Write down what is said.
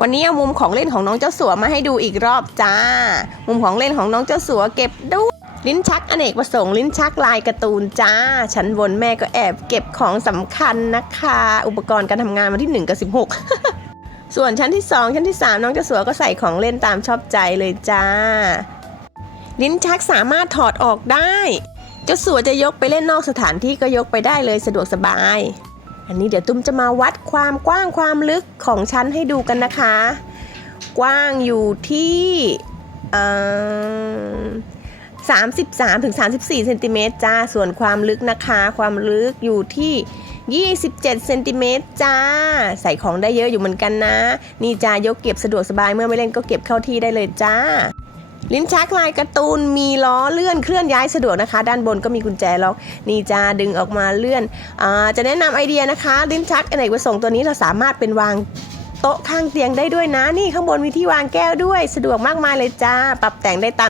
วันนี้เอามุมของเล่นของน้องเจ้าสัวมาให้ดูอีกรอบจ้า มุมของเล่นของน้องเจ้าสัวเก็บด้วยลิ้นชักอเนกประสงค์ลิ้นชักลายการ์ตูนจ้า ชั้นบนแม่ก็แอบเก็บของสำคัญนะคะ อุปกรณ์การทำงานวันที่ 1 กับ 16 ส่วนชั้นที่ 2 ชั้นที่ 3 น้องเจ้าสัวก็ใส่ของเล่นตามชอบใจเลยจ้า ลิ้นชักสามารถถอดออกได้ เจ้าสัวจะยกไปเล่นนอกสถานที่ก็ยกไปได้เลยสะดวกสบาย อันนี้เดี๋ยวตุ้มจะมาวัดความกว้างความลึกของชั้นให้ดูกันนะคะ กว้างอยู่ที่สามสิบสามถึงสามสิบสี่เซนติเมตรจ้า ส่วนความลึกนะคะ ความลึกอยู่ที่27เซนติเมตรจ้า ใส่ของได้เยอะอยู่เหมือนกันนะ นี่จ้ายกเก็บสะดวกสบายเมื่อไม่เล่นก็เก็บเข้าที่ได้เลยจ้า ลิ้นชักลายการ์ตูนมีล้อเลื่อนเคลื่อนย้ายสะดวกนะคะ ด้านบนก็มีกุญแจล็อกนี่จะดึงออกมาเลื่อนอจะแนะนำไอเดียนะคะ ลิ้นชักอเนกประสงค์ตัวนี้เราสามารถเป็นวางโต๊ะข้างเตียงได้ด้วยนะ นี่ข้างบนมีที่วางแก้วด้วย สะดวกมากมายเลยจ้า ปรับแต่งได้ตาม